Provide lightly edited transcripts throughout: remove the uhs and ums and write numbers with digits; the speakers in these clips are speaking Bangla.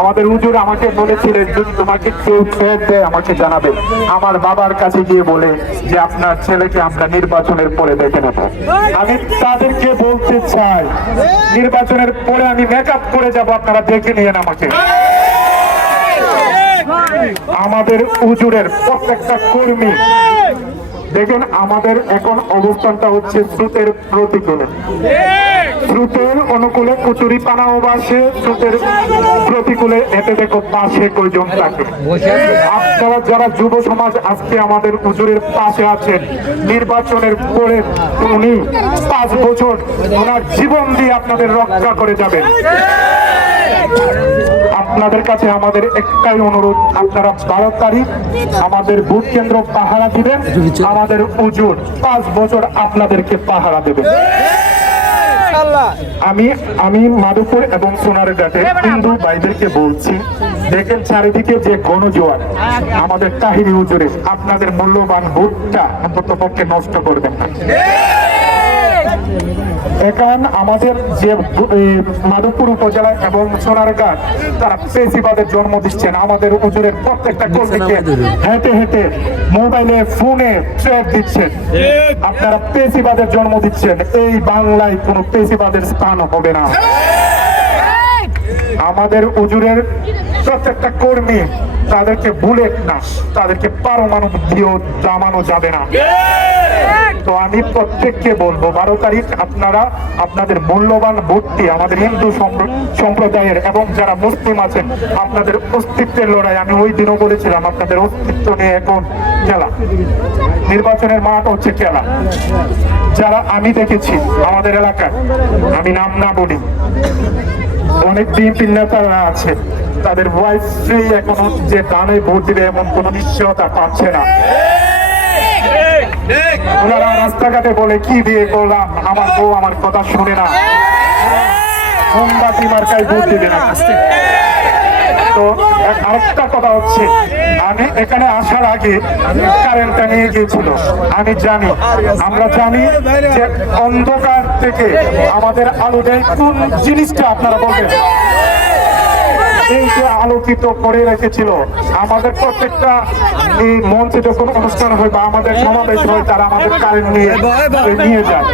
আমাদের হুজুর আমাকে বলেছিলেন যদি তোমাকে কেউ ফের দেয় আমাকে জানাবে। আমার বাবার কাছে গিয়ে বলে যে আপনার ছেলেকে আমরা নির্বাচনের পরে দেখে নেব। আমি তাদেরকে বলতে চাই নির্বাচনের পরে আমি মেকআপ করে যাব, আপনারা দেখে নিয়েন আমাকে। আমাদের হুজুরের প্রত্যেকটা কর্মী দেখেন, আমাদের এখন অবস্থানটা হচ্ছে স্রোতের প্রতিকূলে, স্রোতের অনুকূলে কচুরি পানাও বাসে, স্রোতের প্রতিকূলে এতে দেখো পাশে কয়জন থাকে। আপনারা যারা যুব সমাজ আজকে আমাদের হুজুরের পাশে আছেন, নির্বাচনের পরে উনি 5 বছর ওনার জীবন দিয়ে আপনাদের রক্ষা করে যাবেন। আপনাদের কাছে আমাদের একটাই অনুরোধ, আপনারা 12 তারিখ আমাদের ভোট কেন্দ্র পাহারা দিবেন। আমাদের হুজুর 5 বছর আপনাদেরকে পাহারা দেবেন। আমি মাধবপুর এবং সোনারঘাটে হিন্দু ভাইদেরকে বলছি, দেখেন চারিদিকে যে গণজোয়ার, আমাদের তাহিরি হুজুরে আপনাদের মূল্যবান ভোটটা অন্তত পক্ষে নষ্ট করবেন না। এখন আমাদের যে মাধবপুর উপজেলা এবং সোনারঘাট তারা পেশিবাদের জন্ম দিচ্ছেন। আমাদের হুজুরের প্রত্যেকটা কর্মীকে হেঁটে হেঁটে মোবাইলে ফোনে ট্রেড দিচ্ছেন। আপনারা পেশিবাদের জন্ম দিচ্ছেন। এই বাংলায় কোনো পেশিবাদের স্থান হবে না। আমাদের হুজুরের প্রত্যেকটা কর্মী তাদেরকে বুলেট না, তাদেরকে পারমাণবিক দিয়েও জামানো যাবে না। তো আমি প্রত্যেককে বলবো 12 তারিখ আপনারা আপনাদের মূল্যবান ভোটটি আমাদের হিন্দু সম্প্রদায়ের এবং যারা মুসলিম আছেন আপনাদের অস্তিত্বের লড়াই। আমি ওই দিনও বলেছিলাম আপনাদের অস্তিত্ব নিয়ে এখন খেলা, নির্বাচনের মাঠ হচ্ছে খেলা। যারা আমি দেখেছি আমাদের এলাকায়, আমি নাম না বলি, অনেক বিএনপি নেতারা আছে, তাদের ভয়েস এখনো যে দানে ভোট দিবে এমন কোন নিশ্চয়তা পাচ্ছে না। ওনারা রাস্তাঘাটে বলে কি বিয়ে করলাম, আমার বউ আমার কথা শুনে না, মোমবাতি মার্কায় ভোট দিবে না। তো আরেকটা কথা হচ্ছে, আমি এখানে আসার আগে কারেন্টটা নিয়ে গিয়েছিল। আমি জানি, আমরা জানি যে অন্ধকার থেকে আমাদের আলো দেয় কোন জিনিসটা আপনারা বলবেন। এই যে আলোকিত করে রেখেছিল আমাদের প্রত্যেকটা এই মঞ্চে যখন অনুষ্ঠান হয় বা আমাদের সমাবেশ হয়, তারা আমাদের কারেন্ট নিয়ে যায়।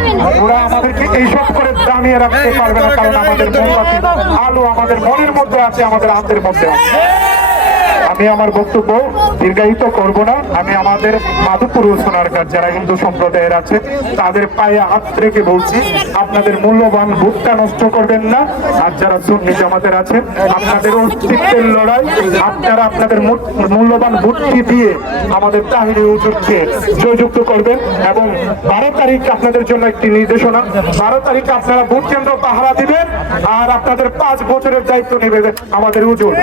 ওরা আমাদেরকে এইসব করে দামিয়ে রাখতে পারবে না, কারণ আমাদের মোমবাতি আলো আমাদের মনের মধ্যে আছে, আমাদের হাতের মধ্যে আছে। আমি আমার বক্তব্য দীর্ঘায়িত করব না। আমি আমাদের মাধবপুর সোনারঘাট যারা হিন্দু সম্প্রদায়ের আছে তাদের পায়ে হাত রেখে বলছি, আপনাদের মূল্যবান ভোটটা নষ্ট করবেন না। আর যারা সুন্নি জামাতের আছেন, আপনাদের অস্তিত্বের লড়াই, আপনারা আপনাদের মূল্যবান ভোটটি দিয়ে আমাদের তাহিরি হুজুরকে জয়যুক্ত করবেন। এবং 12 তারিখ আপনাদের জন্য একটি নির্দেশনা, 12 তারিখে আপনারা ভোট কেন্দ্র পাহারা দিবেন আর আপনাদের 5 বছরের দায়িত্ব নেবে আমাদের হুজুর।